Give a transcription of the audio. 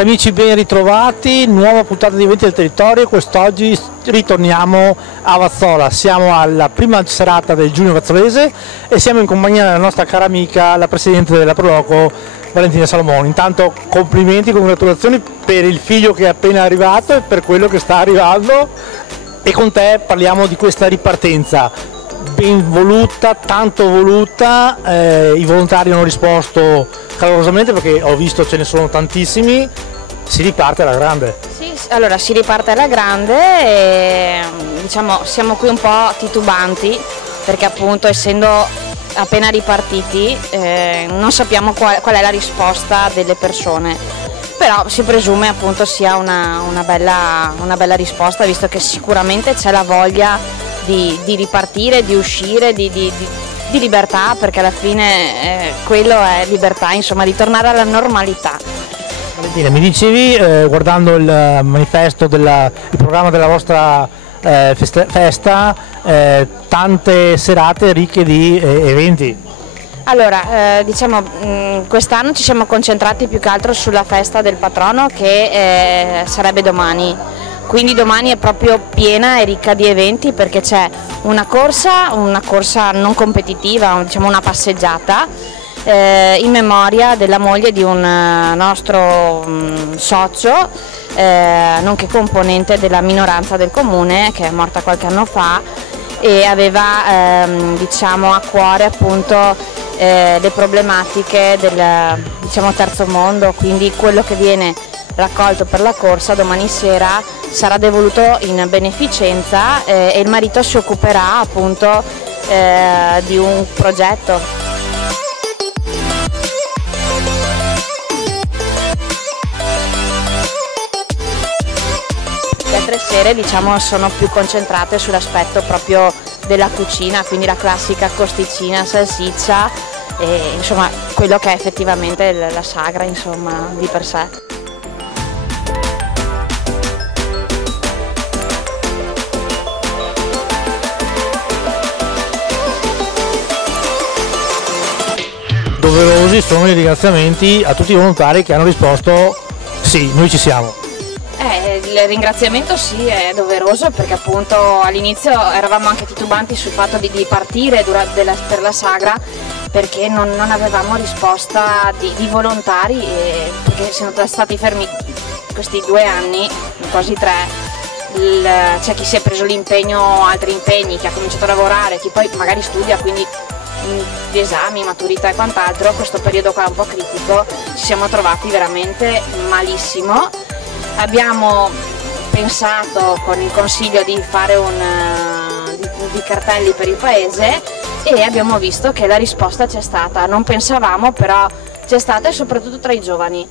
Cari amici, ben ritrovati, nuova puntata di Eventi del Territorio. Quest'oggi ritorniamo a Vazzola, siamo alla prima serata del Giugno Vazzolese e siamo in compagnia della nostra cara amica, la presidente della Proloco, Valentina Salomoni. Intanto complimenti, congratulazioni per il figlio che è appena arrivato e per quello che sta arrivando, e con te parliamo di questa ripartenza ben voluta, tanto voluta. I volontari hanno risposto calorosamente perché ho visto ce ne sono tantissimi. Si riparte alla grande. Sì, allora si riparte alla grande e diciamo siamo qui un po' titubanti perché appunto essendo appena ripartiti non sappiamo qual è la risposta delle persone, però si presume appunto sia una bella risposta, visto che sicuramente c'è la voglia di ripartire, di uscire, di libertà, perché alla fine quello è libertà, insomma, di tornare alla normalità. Valentina, mi dicevi, guardando il manifesto, il programma della vostra festa, tante serate ricche di eventi. Allora, diciamo, quest'anno ci siamo concentrati più che altro sulla festa del patrono, che sarebbe domani. Quindi domani è proprio piena e ricca di eventi, perché c'è una corsa non competitiva, diciamo una passeggiata, in memoria della moglie di un nostro socio, nonché componente della minoranza del comune, che è morta qualche anno fa e aveva diciamo a cuore appunto le problematiche del terzo mondo, quindi quello che viene raccolto per la corsa domani sera sarà devoluto in beneficenza e il marito si occuperà appunto di un progetto. Le altre sere diciamo sono più concentrate sull'aspetto proprio della cucina, quindi la classica costicina, salsiccia e insomma quello che è effettivamente la sagra, insomma, di per sé. Doverosi sono i ringraziamenti a tutti i volontari che hanno risposto sì, noi ci siamo. Il ringraziamento sì, è doveroso, perché appunto all'inizio eravamo anche titubanti sul fatto di partire per la sagra, perché non avevamo risposta di volontari, perché siamo stati fermi questi 2 anni, quasi 3. C'è chi si è preso l'impegno, altri impegni, chi ha cominciato a lavorare, chi poi magari studia, quindi gli esami, maturità e quant'altro. Questo periodo qua è un po' critico, ci siamo trovati veramente malissimo. Abbiamo pensato con il consiglio di fare di cartelli per il paese e abbiamo visto che la risposta c'è stata, non pensavamo, però c'è stata, e soprattutto tra i giovani.